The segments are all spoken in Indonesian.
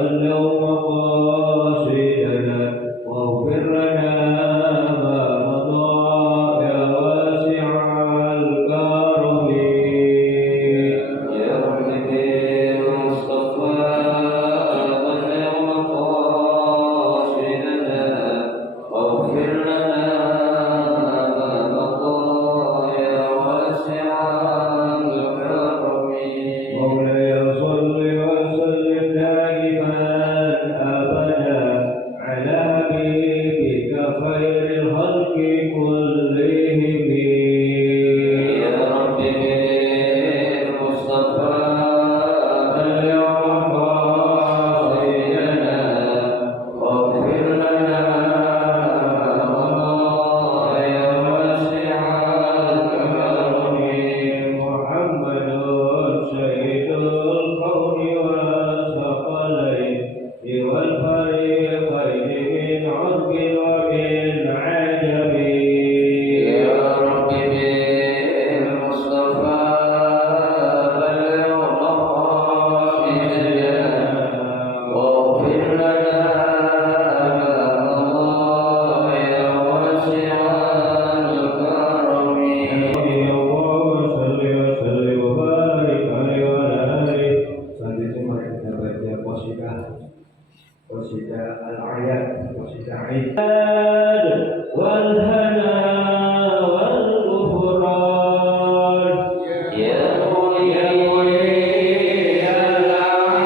اليوم قاصدنا واغفر لنا ما مضى يا واسع الكرم يا رب بالمصطفى اليوم قاصدنا واغفر لنا ما مضى يا واسع الكرم مولاي صل وسلم دائما ابدا على حبيبك خير الخلق كلهم يا رب بالمصطفى اليوم قاصدنا واغفر لنا ما مضى يا واسع الكرم محمد سيد الكون والثقلين والفريقين من عرب ومن عجب يا رب بالمصطفى اليوم قاصدنا واغفر لنا ما مضى يا واسع الكرم اللهم صل وسلم وبارك عليه وعلى آله. Selanjutnya mari kita baca qasidah al-ayat, qasidah Aid wal hana wal ghufran ya mu'li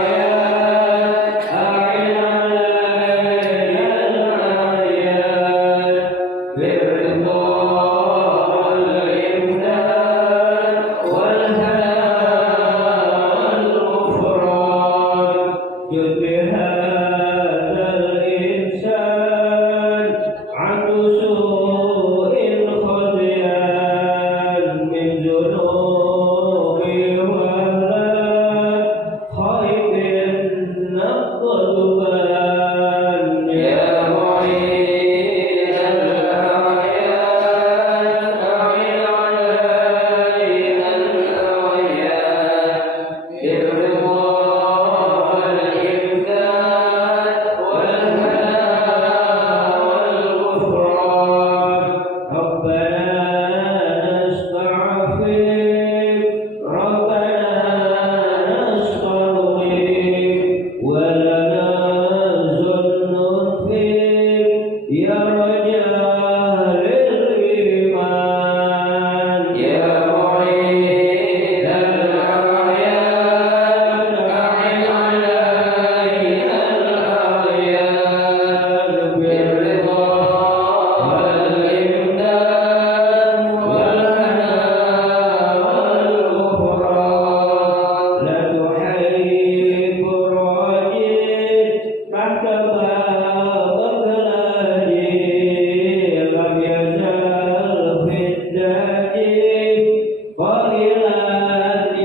al-ayat a'in alayna al-ayat birridha wal-imdad wal hana wal ghufran yudhi هذا الإنسان عن سوء الخطيان من ذنوب ولا خيب الظلمان يا معين الأعيان أعن علينا الأعيان بالرضا والإمداد والهنا والغفران ربنا نستعفيك ربنا نسترضيك ولنا ظن فيك يا رجال الإيمان يا معين الأعيان أعن علينا الأعيان بالرضا والإمداد والهنا والغفران لا تحيب الراجل تحت بابك لاجئ لم يزل في الداجئ قائلا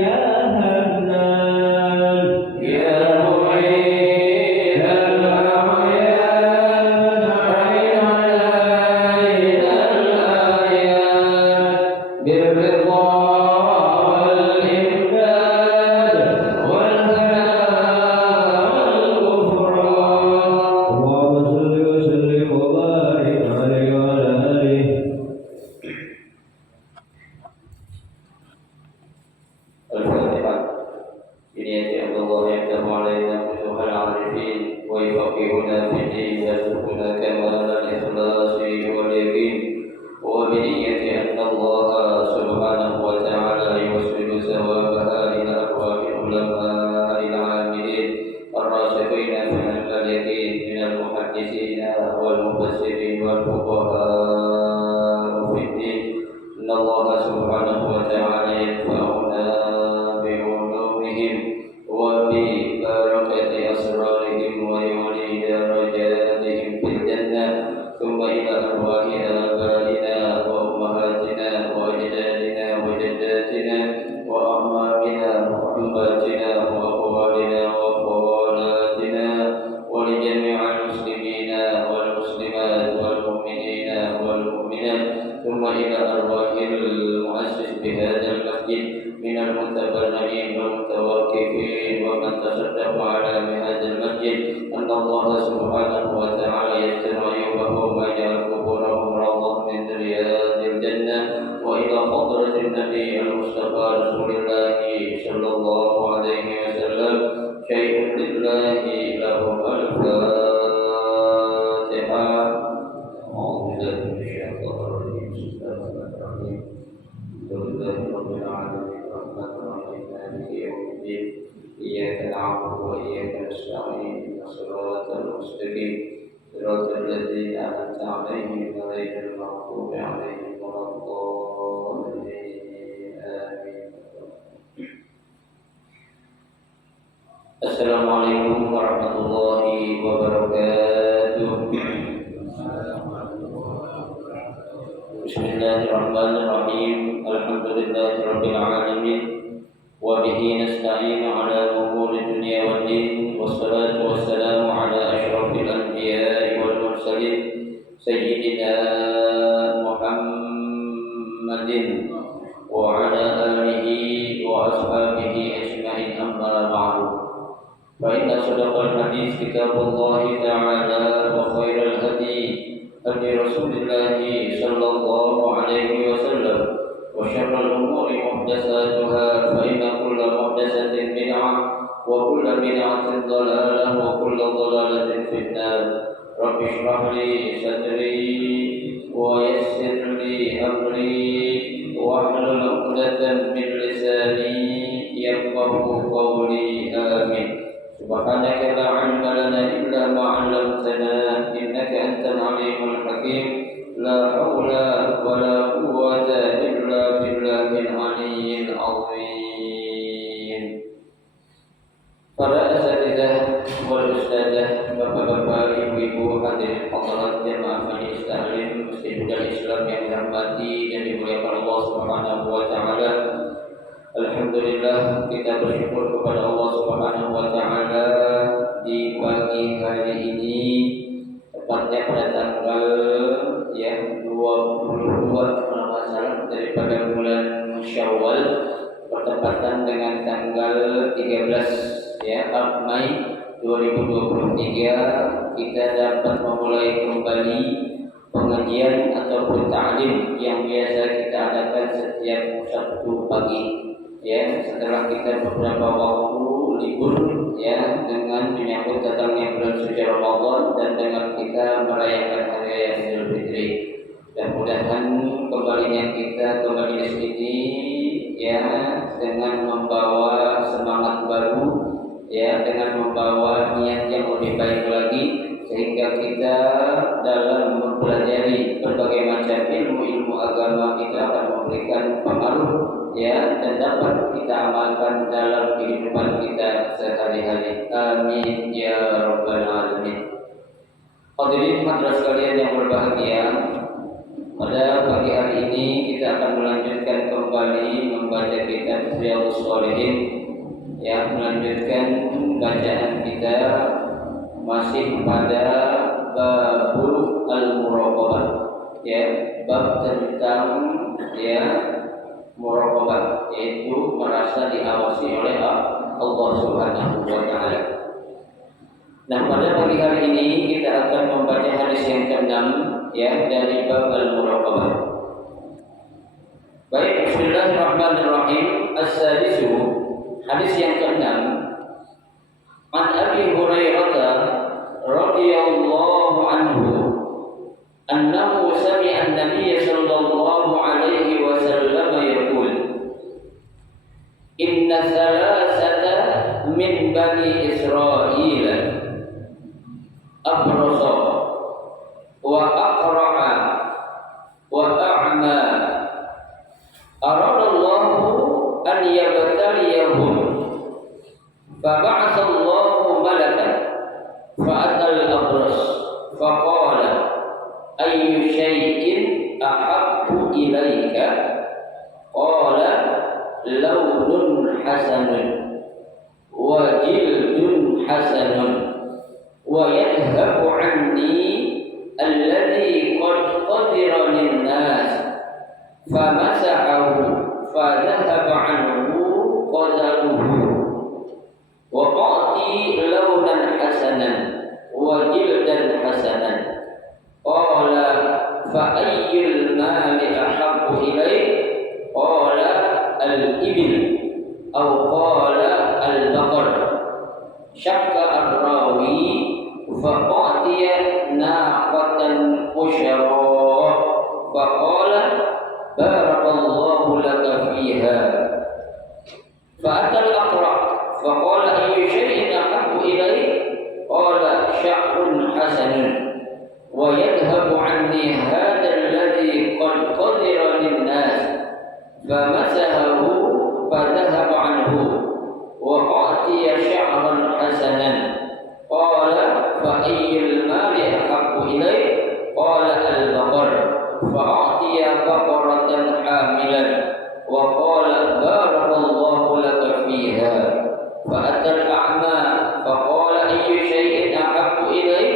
يا هنان يا معين الأعيان أعن علينا الأعيان بالرضا والإمداد والهنا والغفران اللهم صل وسلم وبارك عليه وعلى آله. الفاتحة بنية الله يفتح علينا فتوح العارفين ويفقهنا في الدين يرزقنا كمال الإخلاص واليقين وبنية أن الله سبحانه وتعالى يوصل ثوابها إلى أرواح العلماء العاملين الراسخين في علم اليقين من المحدثين والمفسرين والفقهاء في الدين إن الله سبحانه وتعالى ينفعنا بعلومهم وببركة أسرارهم ويولي درجاتهم في الجنة ثم إلى أرواح آبائنا وأمهاتنا وأجدادنا وجداتنا وأعمامنا وأمهاتنا وأخوالنا وأخوالاتنا ولجميع المسلمين والمسلمات والمؤمنين والمؤمنات ثم إلى أرواح المؤسس بهذا المسجد من المتبرعين والمتوقفين ومن تصدق على بهذا المسجد أن الله سبحانه وتعالى يستر عيوبهم ويجعل قبورهم روضة من رياض الجنة وإلى حضرة النبي المصطفى رسول الله صلى الله عليه وسلم شيء لله لهم الفاتحة. أعوذ بالله من الشيطان الرجيم. بسم الله الرحمن الرحيم. الحمد لله رب العالمين الرحمن الرحيم مالك يوم الدين إياك نعبد وإياك نستعين اهدنا الصراط المستقيم صراط الذين أنعمت عليهم غير المغضوب عليهم ولا الضالين آمين. Assalamualaikum warahmatullahi wabarakatuh. Bismillahirrahmanirrahim. Alhamdulillahirabbil alamin. Wa bihi nasta'inu ala umuri dunya waddin. Wassalatu wassalamu ala asyrafil anbiya'i wal mursalin sayyidina Muhammadin wa ala alihi wa ashabihi ajma'in amma ba'du. Fa inna sadaqal hadis kitabullah ta'ala wa khairal hadi هدي رسول الله صلى الله عليه وسلم وشر الأمور محدثاتها فإن كل محدثة بدعة وكل بدعة ضلالة وكل ضلالة في النار. رب اشرح لي صدري ويسر لي أمري واحلل عقدة من لساني يفقهوا قولي آمين. سبحانك لا علم لنا إلا ما علمتنا إنك أنت العليم الحكيم. لا حول ولا قوة إلا بالله العلي العظيم. Para asatidzah wal ustadzah, bapak-bapak, ibu-ibu, hadirin hadirat jamaah majelis taklim Masjid Budaya Islam yang dirahmati dan dimuliakan Allah Subhanahu wa taala. Alhamdulillah, kita bersyukur kepada Allah Subhanahu wa taala di pagi hari ini, tepatnya pada tanggal 22 kalau nggak salah daripada bulan Syawal, bertepatan dengan tanggal 13 Mei 2023, kita dapat memulai kembali pengajian ataupun ta'lim yang biasa kita adakan setiap Sabtu pagi. Setelah kita beberapa waktu libur dengan menyambut datangnya bulan suci Ramadan dan dengan kita merayakan hari raya Idul Fitri. Mudah-mudahan kembalinya kita ke majelis ini dengan membawa semangat baru, dengan membawa niat yang lebih baik lagi, sehingga kita dalam mempelajari berbagai macam ilmu agama kita akan memberikan pengaruh dan dapat kita amalkan dalam kehidupan kita sehari-hari. Amin ya rabbal alamin. Hadirin hadirat sekalian yang berbahagia, pada pagi hari ini kita akan melanjutkan kembali membaca kitab Riyadhus Shalihin, melanjutkan bacaan kita masih pada babul al-muraqabah, bab tentang muraqabah, yaitu merasa diawasi oleh Allah Subhanahu wa taala. Nah, pada pagi hari ini kita akan membaca hadis yang ke-6 dari bab al-muraqabah. Baik, bismillahirrahmanirrahim. As-sadisu, hadis yang ke-6. An Abi Hurairah radhiyallahu anhu annahu sami'a an-nabiy sallallahu alaihi wasallam yaqul inna thalathata min bani Israil abrasa wa aqra'a wa a'ma aradallahu an yabtaliyahum fab'atha Allahu malakan fa'atal abras faqala ayyu syai'in ahabbu ilaika qala lawnun hasanun wa jildun hasanun wa yadhhabu anni alladhi qad qadira linnas famasahahu fadhahaba anhu qadaluhu wa qala hasanan wa jildan hasanan. Qala fa ayyul mali ahabbu ilaik? Qala al-ibil aw qala al-baqar. Syakka ar-rawi fa qatiya naqatan musyarrah fa qala barakallahu laka fiha. Fa atal aqra fa qala ayyu syai'in ahabbu ilaik? Qala sya'run hasanun wa yadhhabu anni hadha alladhi qad qadira lin-nas famasahahu fadhahaba anhu wa a'tiya sya'ran hasanan. Qala fa ayyul mali ahabbu ilaik? Qala al-baqar fa a'tiya baqaratan hamilan wa qala barakallahu laka fiha. Fa atal a'ma fa qala ayyu syai'in ahabbu ilaik?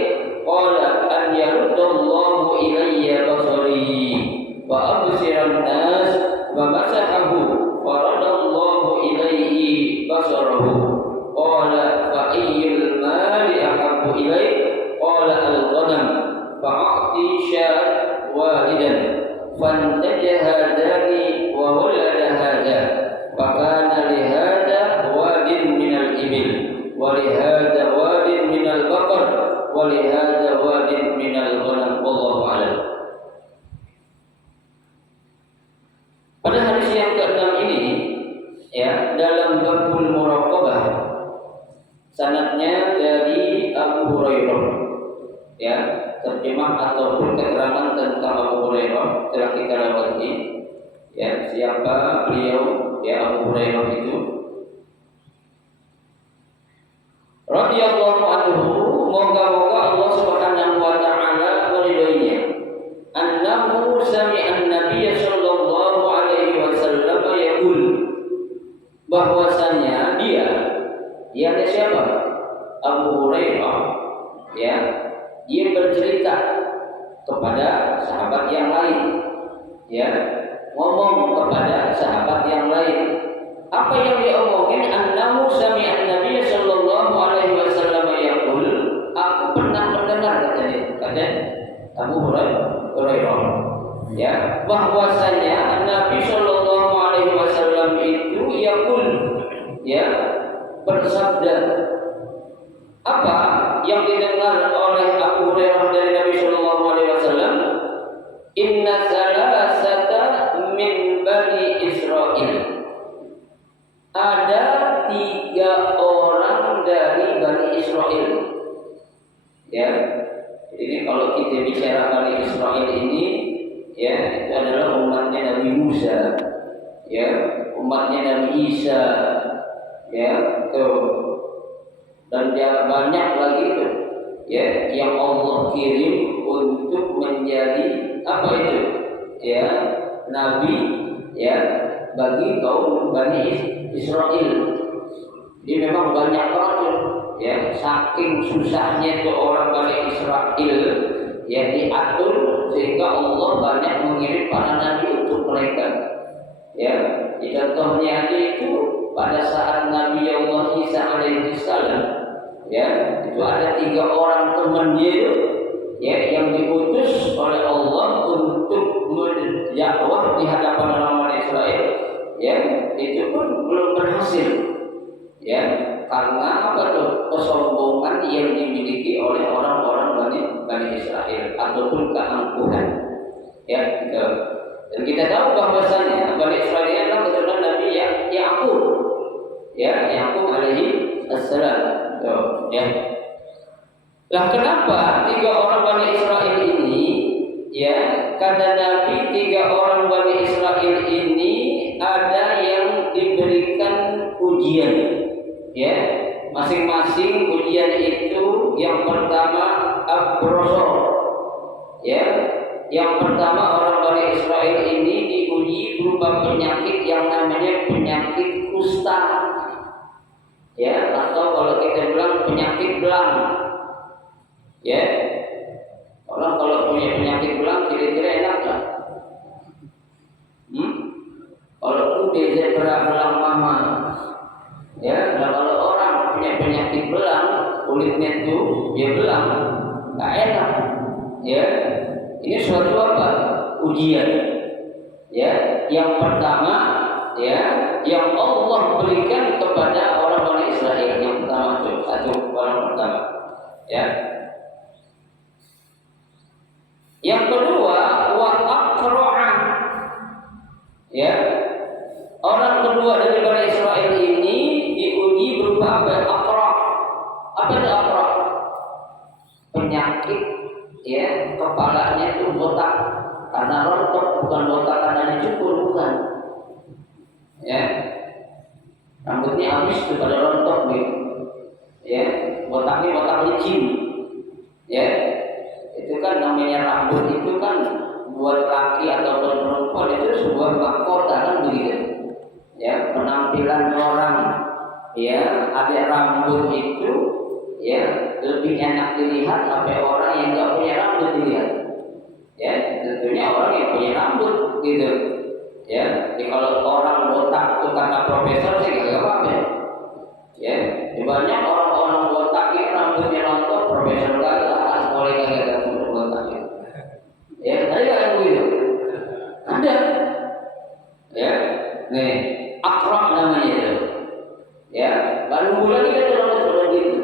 Qala an yaruddallahu ilayya basari wa absiran nas wa masahahu wa radallahu ilayhi basarahu. Qala fa ayyul mali ahabbu ilaik? Qala al-ghanam fa a'ti syah walidan fantajaha hadani wa walada hadha fa kana li hadha wadin min al-ibil wa li hadha wadin min al-baqar wa li hadha wadin min al-ghanam. Wallahu a'lam. Pada hadis yang ke-6 ini ya, dalam babul muraqabah, sanadnya dari Abu Hurairah ya, terjemah ataupun keterangan tentang Abu Hurairah telah kita lewati ya. Siapa beliau ya, Abu Hurairah itu radhiyallahu anhu, moga-moga Allah Subhanahu wa taala meridhoinya, annahu sami'an nabiy sallallahu alaihi wasallam yaqul, bahwasanya dia siapa? Abu Hurairah ya, dia bercerita kepada sahabat yang lain ya, ngomong kepada sahabat yang lain. Apa yang dia omongin? Annahu sami'an nabiy sallallahu alaihi wasallam yaqul, aku pernah mendengar, katanya Abu Hurairah ya, bahwasanya Nabi sallallahu alaihi wasallam itu yaqul ya, bersabda. Apa yang didengar oleh Abu Hurairah dari Nabi sallallahu alaihi wasallam? Inna salasata min bani Israil, ada 3 orang dari Bani Israel ya. Jadi kalau kita bicara Bani Israel ini ya, itu adalah umatnya Nabi Musa ya, umatnya Nabi Isa ya, tuh. Dan yang banyak lagi tuh ya, yang Allah kirim untuk menjadi apa itu ya, nabi ya, bagi kaum Bani Israel. Jadi memang banyak banget ya, saking susahnya itu orang Bani Israel ya diatur, sehingga Allah banyak mengirim para nabi untuk mereka ya. Contohnya aja itu pada saat Nabi Allah Isa alaihi salam ya, itu ada 3 orang teman dia ya, yang diutus oleh Allah untuk mendakwah di hadapan orang Israel ya, itu pun belum berhasil ya, karena apa tuh? Kesombongan yang dimiliki oleh orang-orang Bani Israel ataupun keangkuhan ya gitu. Dan kita tahu bahwasanya Bani Israel adalah keturunan Nabi Yakub ya, Yakub alaihi assalam tuh ya. Lah kenapa 3 orang Bani Israel ini ya, kata Nabi 3 orang Bani Israel ini ada yang diberikan ujian ya, masing-masing ujian itu yang pertama abrosor ya. Yang pertama orang Bani Israel ini diuji berupa penyakit yang namanya penyakit kusta ya, atau kalau kita bilang penyakit belang ya. Orang kalau punya penyakit belang kira-kira enak gak? Kalau udah zebra belang mama ya. Nah, kalau orang punya penyakit belang kulitnya itu ya belang, nggak enak. Ya, ini suatu apa? Ujian. Ya, yang pertama, ya, yang Allah berikan kepada orang-orang Israel yang pertama itu satu orang pertama. Ya. Yang kedua, wa aqra'a. Ya. Orang kedua dari Bani Israel ini diuji berupa apa? Aqra'. Apa itu aqra'? Penyakit, ya, kepalanya itu botak karena rontok, bukan botak karena cukur, bukan. Ya, rambutnya habis kepada rontok gitu. Ya, botaknya botak licin. Ya, itu kan namanya rambut itu kan buat laki ataupun perempuan itu sebuah mahkota kan begitu. Ya, penampilan orang, ya, ada rambut itu, ya, lebih enak dilihat sampai orang yang nggak punya rambut dilihat. Ya, tentunya orang yang punya rambut gitu. Ya, jadi kalau orang botak itu kata profesor sih nggak apa-apa. Ya, banyak orang-orang botak ini rambutnya rontok, profesor kagak, sekolah kagak ada botak. Ya, ada nggak yang begitu? Ada. Ya, nih, akrab namanya itu. Ya, baru bulan kita rambut udah gitu.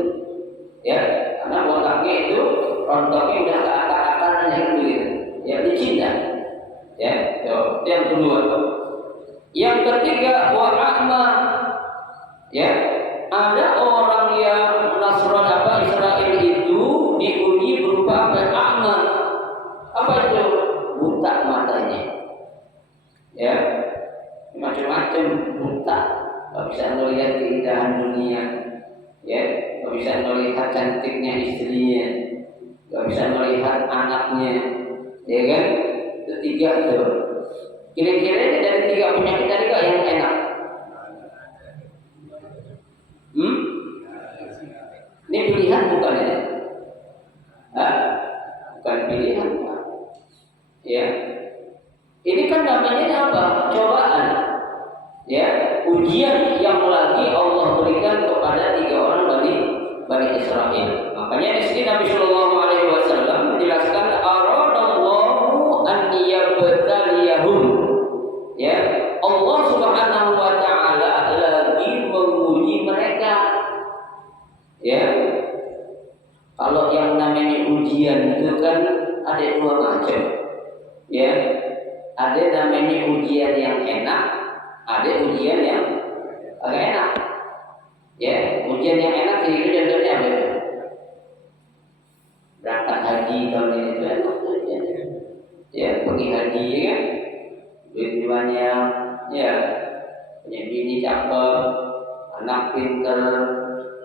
Ya, karena botaknya itu rontoknya udah ke akar-akarnya yang begitu. Ya, dicinta. Ya, itu yang kedua. Yang ketiga, wa a'ma. Ya, ada orang yang Nasrani apa Israel itu diuji berupa a'ma. Apa itu? Buta matanya. Ya, macam-macam buta. Gak bisa melihat keindahan dunia. Ya, gak bisa melihat cantiknya istrinya. Gak bisa melihat anaknya. Ya kan? Itu tiga itu. Kira-kira dari tiga penyakit tadi kok yang enak? Ini pilihan bukan ya? Bukan pilihan. Ya. Ini kan namanya apa? Cobaan. Ya, ujian yang lagi Allah berikan kepada tiga orang Bani Israel. Makanya di sini Nabi Shallallahu Alaihi Wasallam menjelaskan aradallahu an yabtaliyahum. Ya, Allah Subhanahu Wa Taala lagi menguji mereka. Ya, kalau yang namanya ujian itu kan ada dua macam. Ya, ada namanya ujian yang enak, ada ujian yang agak enak. Ya, ujian yang enak itu contohnya apa? Berangkat haji tahun ini itu enak ujian. Ya, pergi haji kan, duit banyak, ya, punya bini cakep, anak pinter,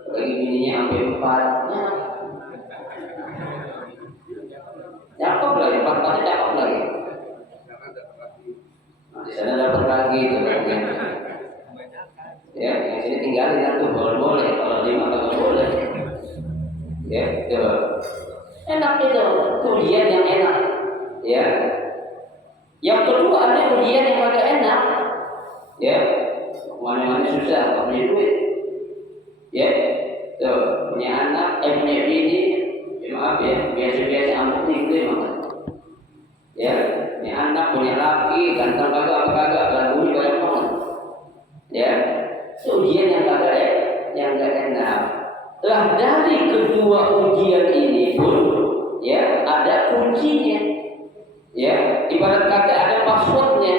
lagi bininya sampai 4, ya. Cakep lagi, 4-4 cakep lagi. Di sana dapat lagi itu. Ya, yang sini tinggalin satu boleh, kalau 5 kagak boleh. Ya, itu enak itu ujian yang enak. Ya, yang kedua ada ujian yang agak enak. Ya, mana-mana susah, punya duit. Ya, tuh punya anak, punya bini, ya maaf ya, biasa-biasa amat nih itu emang. Ya, punya anak, punya laki, ganteng kagak apa kagak, lagunya banyak banget. Ya, ujian yang gak enak. Lah dari kedua ujian ini pun, ya ada kuncinya. Ya, ibarat kata ada passwordnya.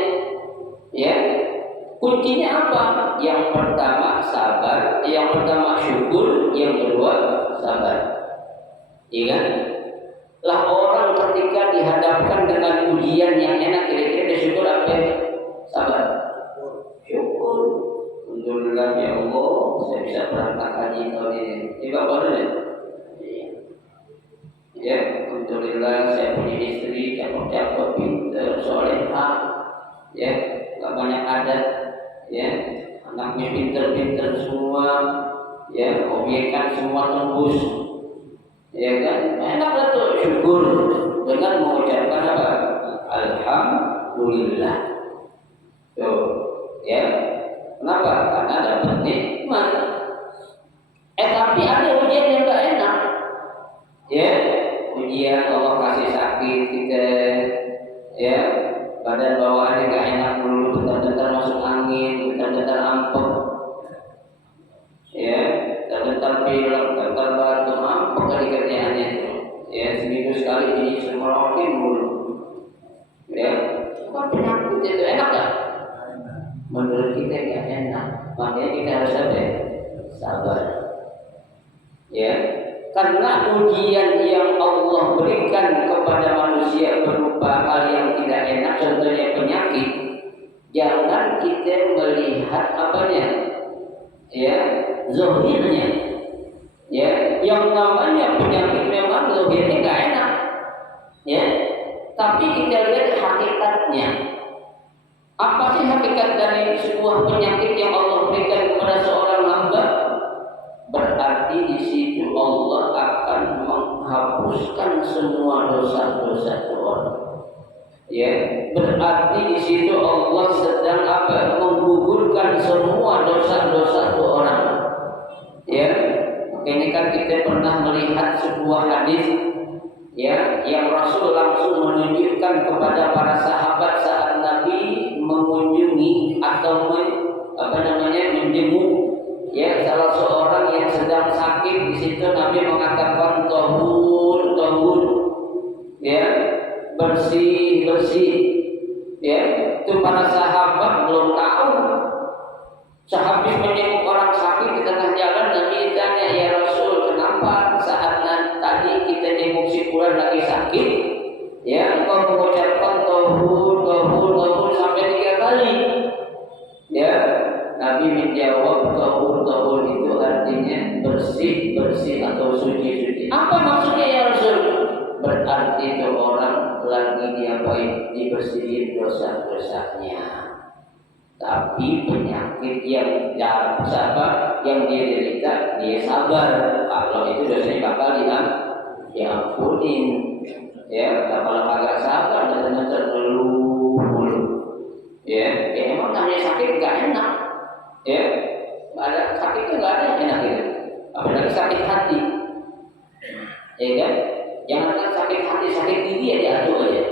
Ya, kuncinya apa? Yang pertama sabar, yang pertama syukur, yang kedua sabar. Iya kan? Lah orang ketika dihadapkan dengan ujian yang enak, kira-kira dia syukur apa? Sabar. Syukur. Alhamdulillah ya Allah, saya bisa berangkat haji tahun ini. Ini bapak ya? Ya, alhamdulillah saya punya istri, cakep-cakep, pintar, solehah. Ya, gak banyak adat. Ya, anaknya pintar-pintar semua. Ya, obyekan semua tembus. Ya kan, enak lah tuh syukur dengan mengucapkan apa? Alhamdulillah. Tuh, ya. Kenapa? Karena dapat nikmat. Tapi ada ujian yang gak enak. Ya, ujian Allah kasih sakit kita, ya, badan bawaannya gak enak dulu, bentar-bentar masuk angin, bentar-bentar ampek, ya, bentar-bentar pilek, bentar batuk, ampek kali kerjaannya itu, ya, seminggu sekali ini semua orang dulu, ya, kok penyakit itu enak gak? Menurut kita gak enak, makanya kita harus sabar, ya. Karena ujian yang Allah berikan kepada manusia berupa hal yang tidak enak, contohnya penyakit, jangan kita melihat apanya, ya, zahirnya, ya, yang namanya penyakit memang zahirnya nggak enak, ya, tapi kita lihat hakikatnya. Apa sih hakikat dari sebuah penyakit yang Allah berikan kepada seorang hamba? Berarti di situ Allah akan menghapuskan semua dosa-dosa orang. Ya, berarti di situ Allah sedang menggugurkan semua dosa-dosa orang. Ya, ini kan kita pernah melihat sebuah hadis, ya, yang Rasul langsung menunjukkan kepada para sahabat saat Nabi mengunjungi atau menjenguk, ya, salah seorang yang sedang sakit. Di situ Nabi mengatakan tahur, ya, bersih, ya. Itu para sahabat belum tahu. Sehabis menjenguk orang sakit di tengah jalan, Nabi ditanya, ya Rasul, kenapa saat tadi kita jenguk si fulan lagi sakit, ya, engkau mengucapkan tahur sampai 3 kali, ya. Nabi menjawab tahur itu artinya bersih atau suci. Apa maksudnya ya Rasul? Berarti itu orang lagi dibersihin dosa-dosanya. Tapi penyakit yang dia derita, dia sabar. Kalau itu dosanya bakal diampunin. Ya, kalau agak sabar dan terlalu, ya, emang namanya sakit gak enak. Ya, ada sakit itu nggak ada yang enak gitu. Apalagi sakit hati, ya kan? Jangan sakit hati, sakit gigi aja aduh aja.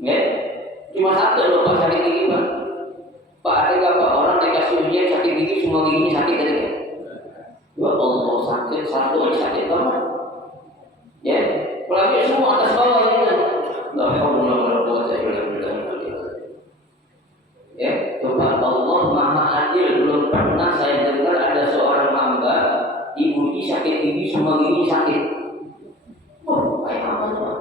Ya, cuma satu loh Pak sakit gigi Pak. Pak ada nggak Pak orang dikasih ujian sakit gigi semua giginya sakit tadi kan? Ya Allah sakit satu aja sakit banget. Ya, apalagi semua atas bawah gitu. La haula wala quwwata illa billah. Ya, Tuhan Allah Maha Adil. Belum pernah saya dengar ada seorang hamba diuji sakit gigi semua gigi sakit. Oh, kayak apa tuh?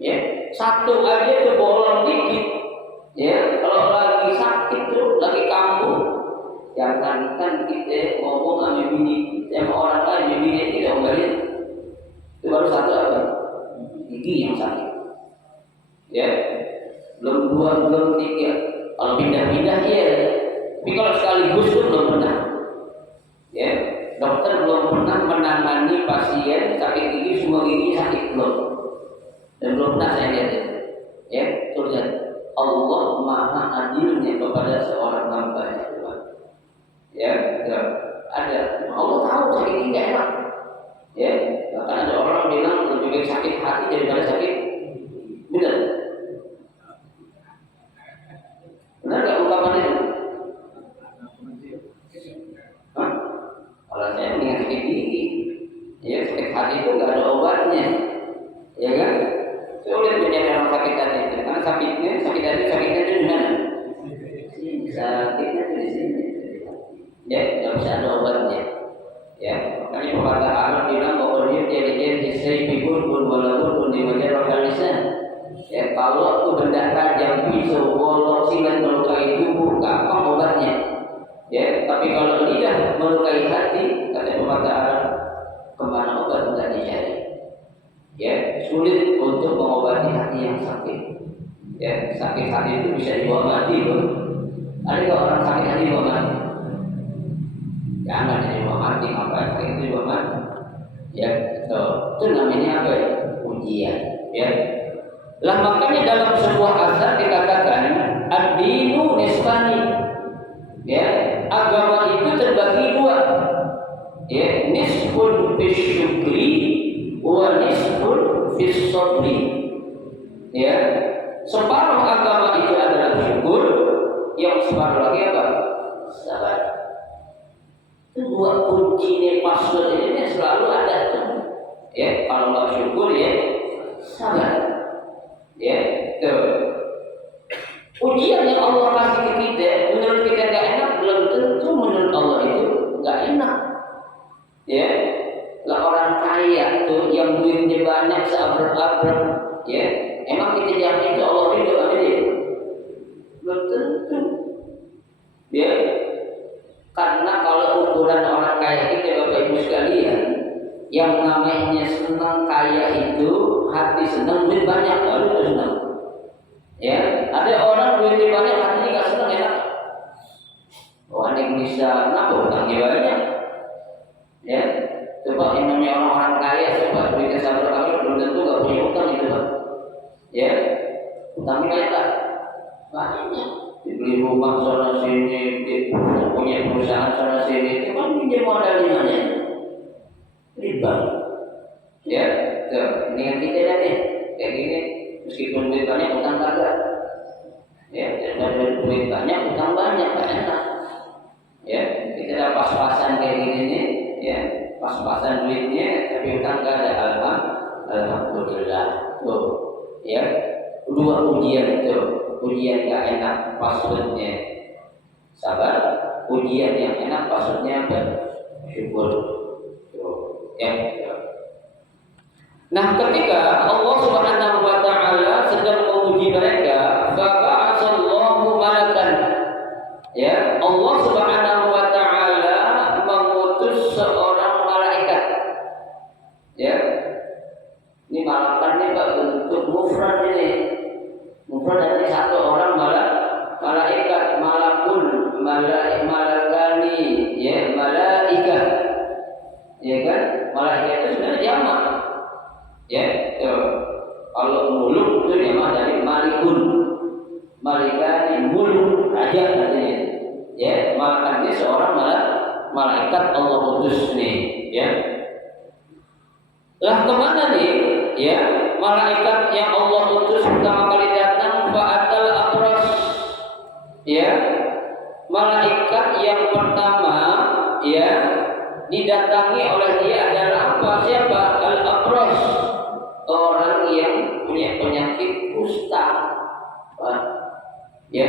Ya, satu aja itu bolong dikit. Ya, kalau lagi sakit tuh, lagi kambuh, jangankan kita ngomong sama bini, sama orang lain, bini kita omelin. Itu baru satu apa? Gigi yang sakit. Ya, belum 2, belum 3. Kalau pindah-pindah ya, tapi kalau sekaligus pun belum pernah. Ya, dokter belum pernah menangani pasien sakit gigi semua gigi sakit belum, dan belum pernah saya lihat itu. Ya, terus Allah Maha Adilnya kepada seorang hamba-Nya. Ya, ada Allah tahu sakit gigi nggak enak. Ya, bahkan ada orang bilang lebih baik sakit hati daripada sakit. Benar? Benar nggak ungkapannya? Hah? Kalau saya mendingan sakit gigi, ya sakit hati itu nggak ada obatnya, ya kan? Sulit mencari orang sakit hati itu, karena sakitnya itu di mana? Sakitnya di sini, ya nggak bisa ada obatnya, ya. Makanya pepatah Arab bilang bahwa dia jadi saya pikir walaupun di mana lokalisnya. Ya, kalau itu benda tajam pisau, golok, silat melukai tubuh, gampang obatnya. Ya, tapi kalau lidah melukai hati, kata pepatah Arab, kemana obat tidak dicari. Ya, sulit untuk mengobati hati yang sakit. Ya, sakit hati itu bisa dibawa mati, loh. Ada nggak orang sakit hati dibawa mati? Jangan dibawa mati, ngapain sakit itu dibawa mati? Ya, itu namanya apa ya? Ujian. Ya. Lah makanya dalam sebuah azan dikatakan ad-dinu nisfani. Ya, agama itu terbagi 2. Ya, nisfun bisyukri wa nisfun fis sabri. Ya, separuh agama itu adalah syukur, yang separuh lagi apa? Sabar. Dua kunci nih password ini selalu ada tuh. Ya, kalau nggak syukur ya sabar. Ya, tuh. Ujian yang Allah kasih ke kita, menurut kita nggak enak, belum tentu menurut Allah itu nggak enak. Ya, lah orang kaya tuh yang duitnya banyak seabrek-abrek, ya, emang kita jamin itu Allah ridho sama dia? Belum tentu. Ya, karena kalau ukuran orang kaya kita Bapak Ibu sekalian, yang namanya senang kaya itu hati senang, duit banyak baru itu senang. Ya, ada orang duitnya banyak hatinya nggak senang, enak. Oh, ada yang bisa kenapa utangnya banyak? Ya, coba yang namanya orang-orang kaya, coba duitnya sabar kami belum tentu nggak punya utang itu Pak. Ya, utangnya banyak tak? Banyak. Dibeli rumah sana sini, punya perusahaan sana sini, itu kan pinjam modal di mana? Riba. Ya, tuh, ini yang kita lihat nih, kayak gini, meskipun duit banyak utang kagak. Ya, dan duit banyak utang banyak, gak enak. Ya, kita ada pas-pasan kayak gini nih, ya, pas-pasan duitnya, tapi utang gak ada. Alhamdulillah. Tuh, ya, dua ujian tuh. Ujian yang enak passwordnya sabar, ujian yang enak passwordnya bersyukur. Ya. Nah, ketika Allah Subhanahu wa taala sedang menguji mereka, faba'atsallahu malakan. Ya, Allah Subhanahu wa taala mengutus seorang malaikat. Ya. Ini malakan ini bentuk mufrad ini. Mufrad artinya satu orang malaikat, malakun, malakani, ya, malaikat. Ya kan? Malaikat itu sebenarnya jamak. Ya, kalau muluk itu jamak dari malikun. Malikani, muluk, raja artinya. Ya, malakan ini seorang malaikat Allah utus nih, ya. Lah kemana nih? Ya, malaikat yang Allah utus pertama kali datang fa'atal aqras. Ya, malaikat yang pertama ya didatangi oleh dia adalah apa? Siapa? Al-aqras, orang yang punya penyakit kusta. Ya,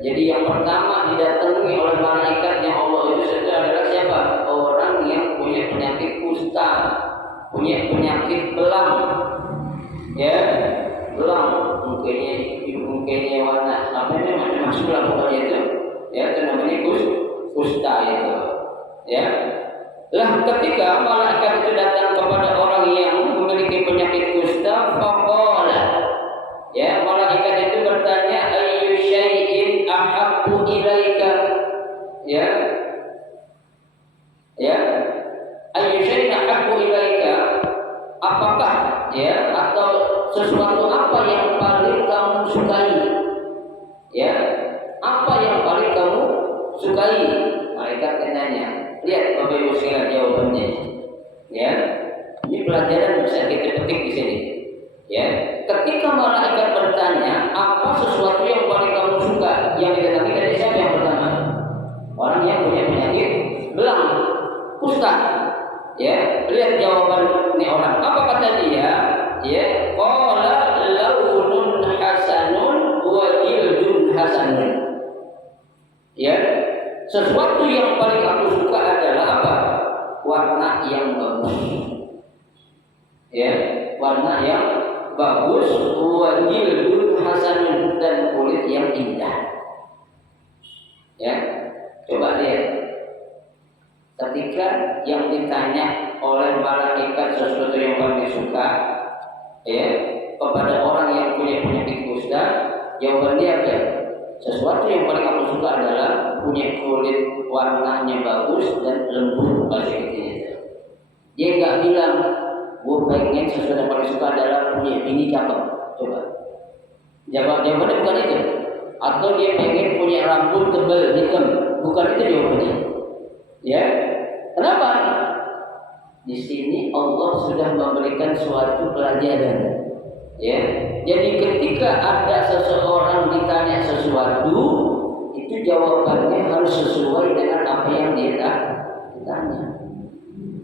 jadi yang pertama didatangi oleh malaikat yang Allah utus itu adalah siapa? Orang yang punya penyakit kusta, punya penyakit belang. Ya, belang mungkinnya warna apa ini macam-macam lah pokoknya itu. Ya, itu namanya kusta itu. Ya, lah ketika malaikat itu datang kepada orang yang memiliki penyakit kusta, faqala, ya, malaikat itu bertanya, ayyu syai'in ahabbu ilaika. Ya, ya, ayyu syai'in ahabbu ilaika, apakah, ya, atau sesuatu apa yang paling kamu sukai? Ya, apa yang paling kamu sukai? Malaikat tanya. Lihat Bapak Ibu sekalian jawabannya. Ya, ini pelajaran bisa kita petik di sini. Ya, ketika malaikat bertanya, apa sesuatu yang paling kamu suka? Yang didatangi dari siapa yang pertama? Orang yang punya penyakit belang, kusta. Ya, lihat jawaban ini orang. Apa kata dia? Ya, qala launun hasanun wa jildun hasanun. Ya, sesuatu yang paling aku suka adalah apa? Warna yang bagus. Ya, warna yang bagus, wa jildun hasanun, dan kulit yang indah. Ya, coba lihat. Ketika yang ditanya oleh malaikat sesuatu yang paling suka, ya, kepada orang yang punya penyakit kusta, jawaban dia apa? Sesuatu yang paling aku suka adalah punya kulit warnanya bagus dan lembut, bahasa intinya. Dia nggak bilang, gue pengen sesuatu yang paling suka adalah punya bini cakep. Coba. Jawabannya bukan itu. Atau dia pengen punya rambut tebal hitam, bukan itu jawabannya. Ya, kenapa? Di sini Allah sudah memberikan suatu pelajaran. Ya, jadi ketika ada seseorang ditanya sesuatu, itu jawabannya harus sesuai dengan apa yang dia tanya.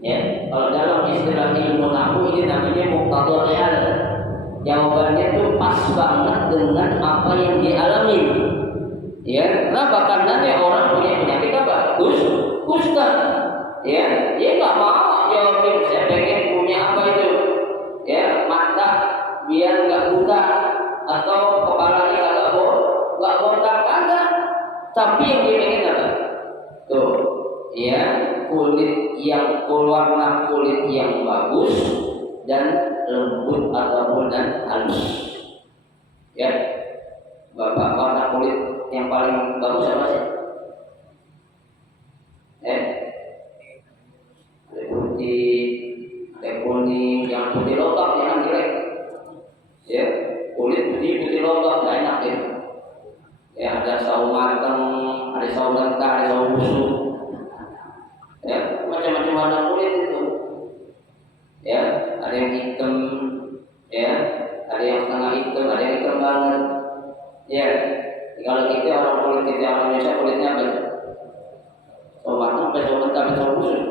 Ya, kalau dalam istilah ilmu nahwu ini namanya muqtadal hal. Jawabannya tuh pas banget dengan apa yang dia alami. Ya, kenapa? Karena orang punya penyakit apa? Kusta. Ya, dia nggak mau jawabin saya pengen punya apa itu. Ya, mata biar nggak buta atau kepalanya nggak botak kagak. Tapi yang dia pengen apa? Tuh, ya kulit yang warna kulit yang bagus dan lembut ataupun dan halus. Ya, bapak warna kulit yang paling bagus apa sih? Ada putih, ada kuning, yang putih logam jangan jelek. Ya, kulit putih logam nggak enak ya. Ya, ada sawo mateng, ada sawo mentah, ada sawo busuk. Ya, macam-macam warna kulit itu. Ya, ada yang hitam, ya, ada yang setengah hitam, ada yang hitam banget. Ya, kalau kita orang kulit kita orang Indonesia kulitnya apa? Sawo mateng, sawo mentah, sawo busuk.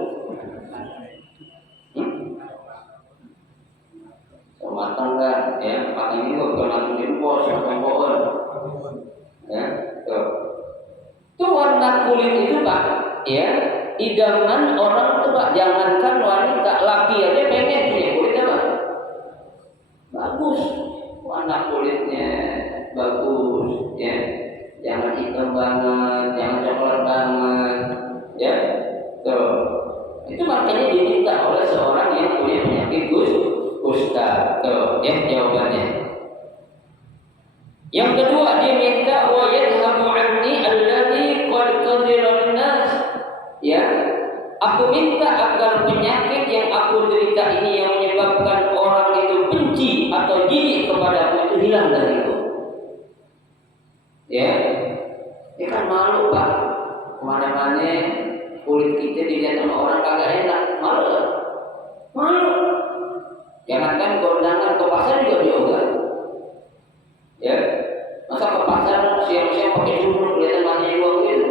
Sawo mateng kan, ya, mateng ini bukan mateng di pos, mateng pohon. Ya, tuh. Itu warna kulit itu Pak, ya, idaman orang tuh Pak, jangankan wanita, laki aja pengen punya kulit apa? Bagus, warna kulitnya bagus, ya, jangan hitam banget, jangan coklat banget, ya, tuh. Itu makanya diminta oleh seorang yang punya penyakit kusta, tuh, ya jawabannya. Yang kedua dia minta wa yadhhabu anni alladhi qad qadira nas. Ya, aku minta agar penyakit yang aku derita ini yang menyebabkan orang itu benci atau jijik kepadaku itu hilang dariku. Ya, ini kan malu Pak. Kemana-mana kulit kita dilihat sama orang kagak enak, malu kan? Malu. Jangankan kondangan ke pasar juga diogah. Ya, masa ke pasar siang-siang pakai jubur kelihatan matanya dua gitu,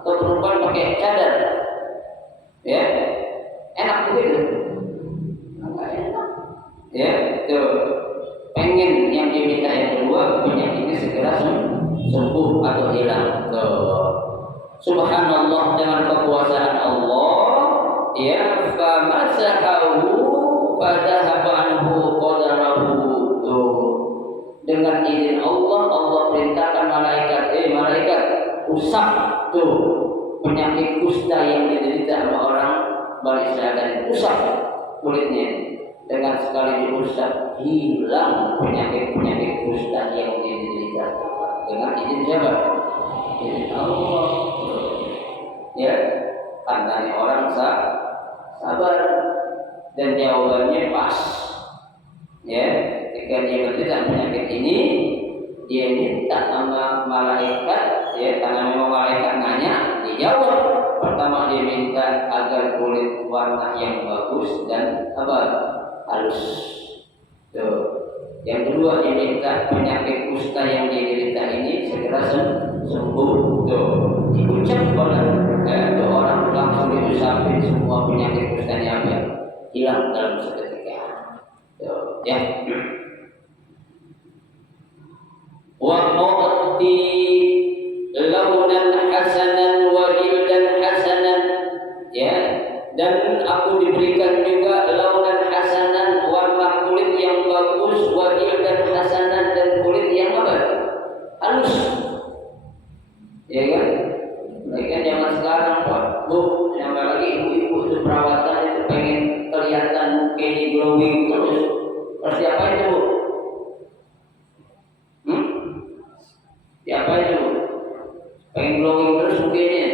atau perempuan pakai cadar, ya, enak begitu? Enggak enak. Ya, tuh, pengen yang diminta yang kedua penyakitnya segera sembuh atau hilang. Tuh, subhanallah dengan kekuasaan Allah, ya, famasahu fadhahaba anhu qadarahu. Tuh, dengan izin Allah, Allah perintahkan malaikat usap tuh penyakit kusta yang diderita sama orang Bani Israil dan usap kulitnya. Dengan sekali diusap hilang penyakit kusta yang diderita dengan izin siapa? Izin Allah. Ya, tandanya orang sabar dan jawabannya pas. Ya, ketika dia menderita penyakit ini, dia minta sama malaikat, ya, karena memang malaikat nanya, dijawab. Pertama dia minta agar kulit warna yang bagus dan apa? Halus. Tuh. Yang kedua dia minta penyakit kusta yang diderita ini segera sembuh. Tuh. Diucap oleh orang langsung diusapin semua penyakit kustanya apa? Hilang dalam seketika. Ya, wa u'ti launan hasanan wa jildan hasanan, ya, dan aku diberikan juga launan hasanan, warna kulit yang bagus, wa jildan hasanan, dan kulit yang apa? Halus, ya kan? Mereka zaman sekarang Pak, Bu, yang lagi ibu-ibu itu perawatan itu pengen kelihatan mukanya glowing terus. Terus diapain itu Bu? Diapain itu Bu? Pengen glowing terus mukanya?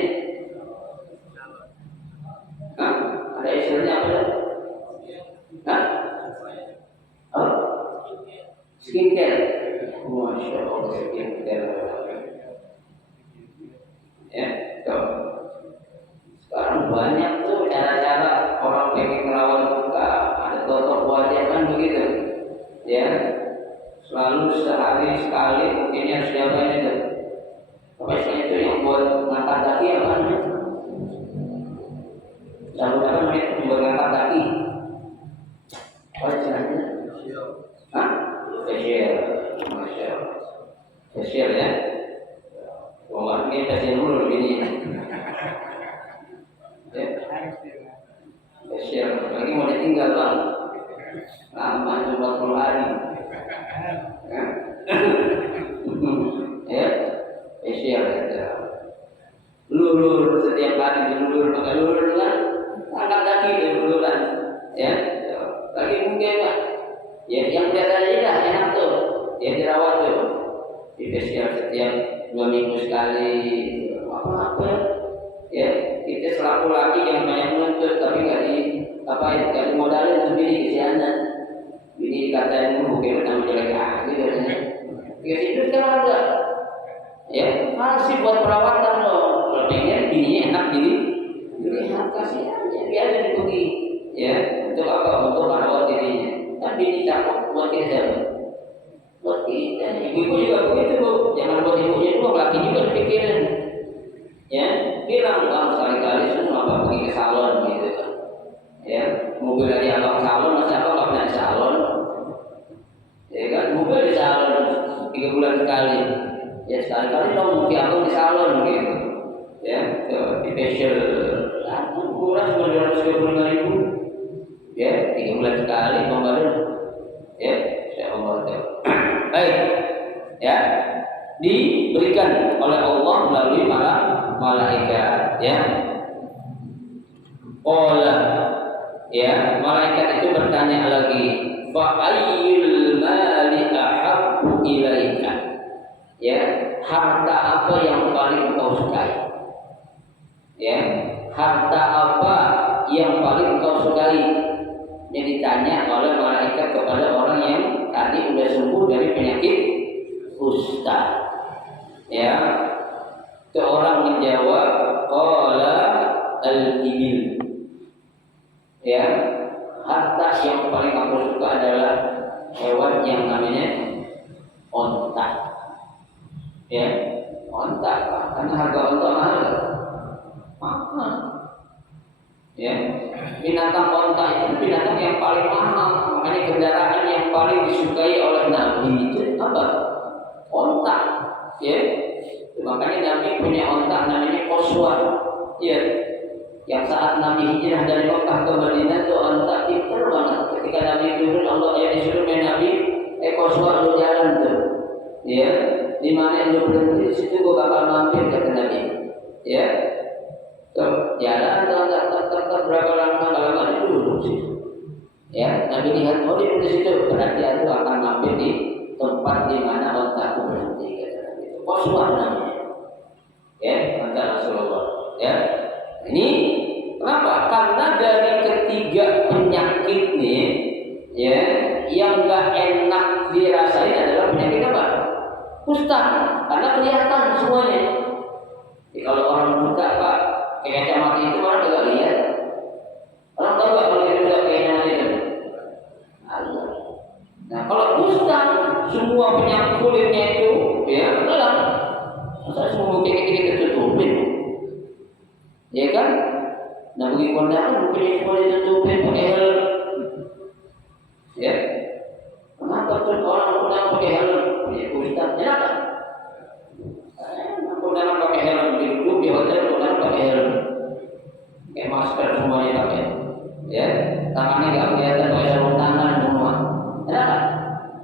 Hah? Ada istilahnya apa ya? Hah? Oh? Skincare? Masya Allah, skincare. Ya, tuh. Sekarang banyak tuh cara-cara orang pengen begitu. Ya, selalu sehari sekali ini harus diapain itu. Apa istilahnya itu yang buat ngangkat kaki apa namanya? Selalu apa namanya buat ngangkat kaki? Apa istilahnya? Hah? Facial, masya Allah. Facial ya. Wah, ini facial dulu ini. Ya. Facial, lagi mau ditinggal bang. Lama cuma 40 hari. Ya, facial ya. Lulur setiap hari dilulur, maka lulur kan angkat kaki diluluran. Ya, lagi mungkin pak. Ya, yang biasa aja dah enak tuh. Ya dirawat tuh. Di facial setiap 2 minggu sekali. Apa-apa. Ya, kita selaku laki yang banyak menuntut tapi nggak di apa ya, nggak dimodalin untuk bini kesianan. Bini katain dulu, bagaimana kamu jelek aja katanya. Dikasih duit kan ada. Ya, kasih buat perawatan loh. Kalau pengen bininya enak dilihat kasih aja biarin pergi. Ya, untuk apa? Untuk merawat dirinya. Tapi ini cakap buat kita siapa? Buat kita. Ibu juga begitu bu. Jangan buat ibunya dulu, laki juga dipikirin. Ya, bilang bang sekali-kali semua apa pergi ke salon gitu kan. Ya, mobil aja abang salon, masa abang nggak pernah di salon? Ya kan, mobil di salon 3 bulan sekali. Ya sekali-kali dong mungkin abang di salon gitu. Ya, di facial. Kurang cuma 225.000. Ya, 3 bulan sekali bang baru. Ya, saya Allah tahu. Baik, ya, diberikan oleh Allah melalui malaikat. Ya, Qala, ya, malaikat itu bertanya lagi, fa ayyul mali ahabbu ilaika? Ya, harta apa yang paling kau sukai? Ya, harta apa yang paling kau sukai? Yang ditanya oleh malaikat kepada orang yang tadi sudah sembuh dari penyakit kusta. Ya, itu orang menjawab, qala al-ibil. Ya, harta yang paling aku suka adalah hewan yang namanya onta. Ya, onta, karena harga onta mahal. Mahal. Ya, binatang onta itu binatang yang paling mahal. Makanya kendaraan yang paling disukai oleh Nabi itu apa? Onta. Ya, makanya Nabi punya onta namanya Qaswa. Ya, yang saat Nabi hijrah dari Mekah ke Madinah itu onta pintar banget. Ketika Nabi turun, Allah yang disuruh Nabi, Qaswa lu jalan tuh. Ya, di mana lu berhenti di situ gua bakal mampir kata Nabi. Ya, tuh jalan tak berapa lama itu duduk situ. Ya, Nabi lihat oh dia di situ, berarti aku akan mampir di tempat di mana onta aku berhenti kata Nabi. Qaswa namanya. Ya, kata Rasulullah. Ya. Ini kenapa? Karena dari ketiga penyakit nih, ya, yang nggak enak dirasain adalah penyakit apa? Kusta. Karena kelihatan semuanya. Jadi kalau orang buta pak, kayak kacamata itu orang nggak lihat. Orang tahu nggak kalau itu nggak kayak kacamata itu? Allah. Nah kalau kusta, semua penyakit kulitnya itu, ya gelap. Masa semua kayak tutupin. Ya kan? Nah bagi kondangan mungkin semua ditutupin pakai helm. Ya. Kenapa tuh orang kondangan pakai helm? Ya Ustaz, enak kan? Kondangan pakai helm di grup di hotel kondangan pakai helm. Kayak masker semuanya pakai. Ya, tangannya nggak kelihatan pakai sarung tangan semua. Enak kan?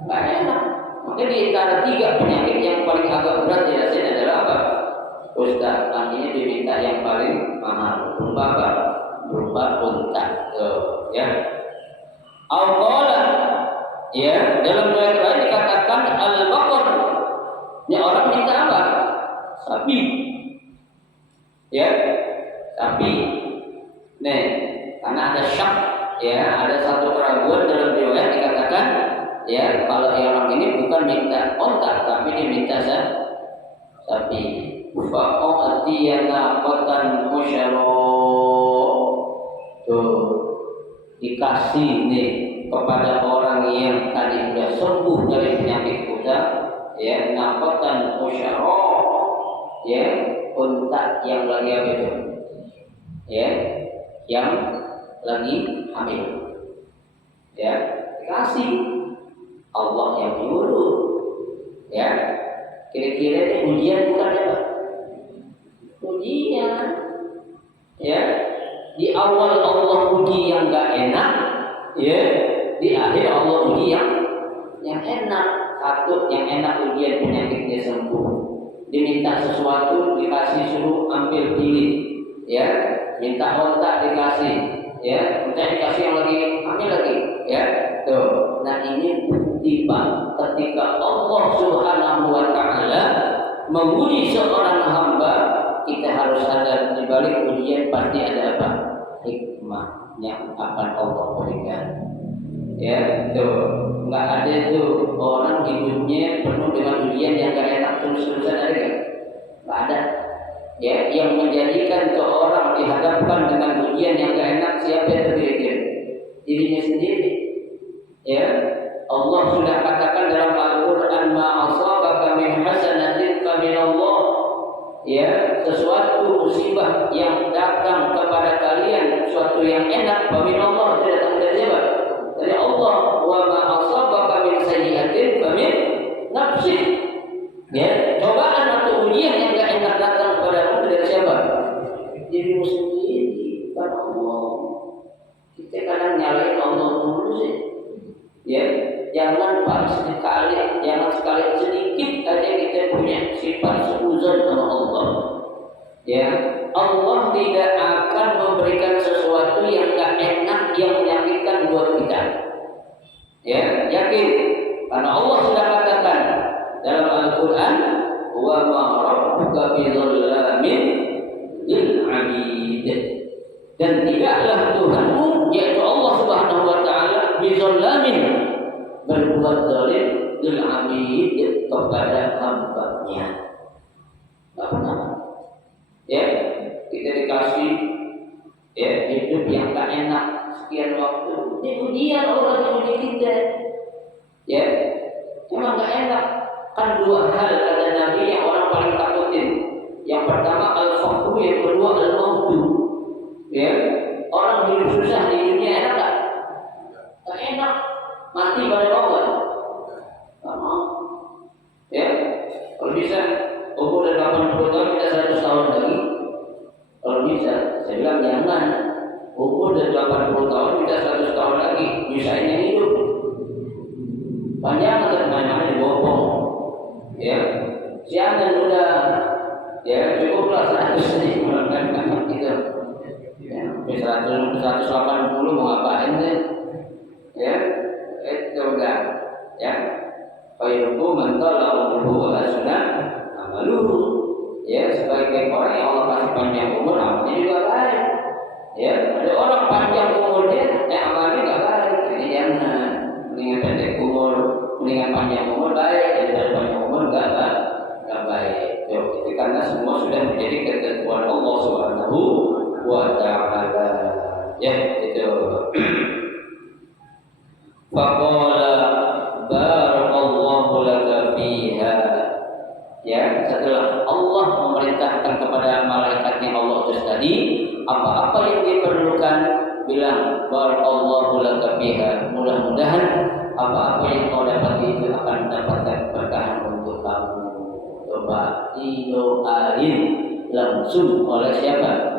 Nggak enak. Makanya di antara 3 penyakit yang paling agak berat dirasain adalah apa? Ustaz, artinya diminta yang paling mahal. Berupa apa? Berupa unta. Ya. Al-Qala. Ya, dalam riwayat lain dikatakan al-baqar. Ini orang minta apa? Sapi. Ya, sapi. Nih, karena ada syak, ya, ada satu keraguan dalam riwayat dikatakan, ya, kalau orang ini bukan minta unta, tapi dia minta sapi. Fa'atiyana qatan musyara. Tuh dikasih nih kepada orang yang tadi sudah sembuh dari penyakit kuda, ya, nafatan musyarah, ya, unta yang lagi apa itu, ya, yang lagi hamil, ya, dikasih Allah yang menyuruh, ya. Kira-kira ini ujian bukan apa? Ujian, ya. Di awal Allah uji yang gak enak, ya. Di akhir Allah uji yang enak. Satu yang enak ujian penyakitnya sembuh. Diminta sesuatu dikasih, suruh ambil pilih, ya. Minta otak dikasih, ya. Minta dikasih yang lagi hamil lagi, ya. Tuh. Nah ini bukti Pak, ketika Allah Subhanahu wa Ta'ala menguji seorang hamba, kita harus sadar di balik ujian pasti ada apa? Hikmah yang akan Allah berikan. Ya, tuh nggak ada tuh orang hidupnya penuh dengan ujian yang gak enak terus-terusan, ada nggak? Nggak ada. Ya, yang menjadikan seorang dihadapkan dengan ujian yang gak enak siapa yang terdiri? Dirinya sendiri. Ya, Allah sudah katakan dalam Al-Quran, ma asabaka min hasanatin fa min Allah. Ya, sesuatu musibah yang datang kepada kalian, sesuatu yang enak, fa min Allah, tidak datang dari siapa? Dari Allah. Wa ma asabaka min sayyi'atin fa min nafsik. Ya, cobaan atau ujian yang gak enak datang kepadamu dari siapa? Dirimu sendiri, bukan Allah. Kita kadang nyalain Allah dulu sih. Ya, jangan jangan sekali sedikit aja kita punya sifat seuzon sama Allah. Ya, Allah tidak akan memberikan sesuatu yang gak enak, yang menyakitkan buat kita. Ya, yakin, karena Allah sudah katakan dalam Al-Quran, wa ma rabbuka bizallamin lil 'abid. Dan tidaklah Tuhanmu, yaitu Allah Subhanahu wa Ta'ala, bizallamin, berbuat zalim lil 'abid, kepada hamba-Nya. Enggak pernah. Ya, kita dikasih, ya, hidup yang tak enak sekian waktu. Ini ujian Allah yang uji kita. Ya, memang gak enak. Kan dua hal kata Nabi yang orang paling takutin. Yang pertama al-faqru, yang kedua al-mautu. Ya, orang hidup susah di dunia enak gak? Gak enak. Mati pada Allah. Gak mau. Ya, kalau bisa umur 80 tahun kita 100 tahun lagi. Kalau bisa, saya bilang jangan. Umur 80 tahun kita 100 tahun lagi. Misalnya hidup panjang atau mana-mana dibopong. Ya, jangan udah, ya cukuplah 100 ini melakukan gitu. Ya, 180 mau ngapain deh? Ya, itu enggak. Ya, fayuku mentala umruhu wa sunnah amaluhu. Ya, sebagai orang yang Allah kasih panjang umur, amalnya juga baik. Ya, ada orang panjang umurnya, amalnya enggak baik. Jadi jangan, mendingan pendek umur, mendingan panjang umur baik, daripada panjang umur enggak baik. Ya, itu karena semua sudah menjadi ketentuan Allah Subhanahu wa Ta'ala. Ya, itu. Faqala barakallahu laka fiha. Ya, setelah Allah memerintahkan kepada malaikatnya Allah utus tadi, apa-apa yang diperlukan, bilang barakallahu laka fiha. Mudah-mudahan apa-apa yang kau dapat itu akan mendapatkan keberkahan untuk kamu. Coba didoain langsung oleh siapa?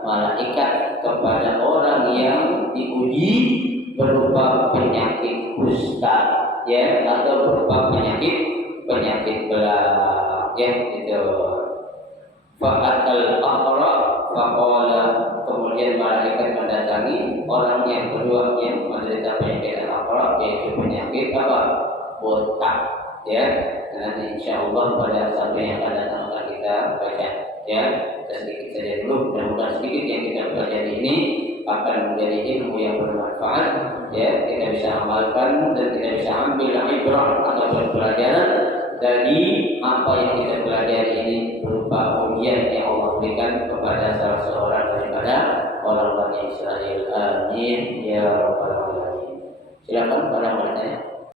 Malaikat kepada orang yang diuji berupa penyakit kusta, ya, atau berupa penyakit belah, ya, itu. Fa'atal aqra faqala, kemudian malaikat mendatangi orang yang kedua yang menderita penyakit al-aqra, yaitu penyakit apa? Botak, ya. Nanti insyaallah pada saat yang akan datang akan kita baca, ya. Sedikit saja dulu, mudah-mudahan sedikit yang kita pelajari ini akan menjadi ilmu yang bermanfaat, ya, kita bisa amalkan dan kita bisa ambil ibrah atau pelajaran dari apa yang kita pelajari ini berupa ujian yang Allah berikan kepada salah seorang daripada orang Bani Israel. Amin ya rabbal alamin. Silakan para bertanya.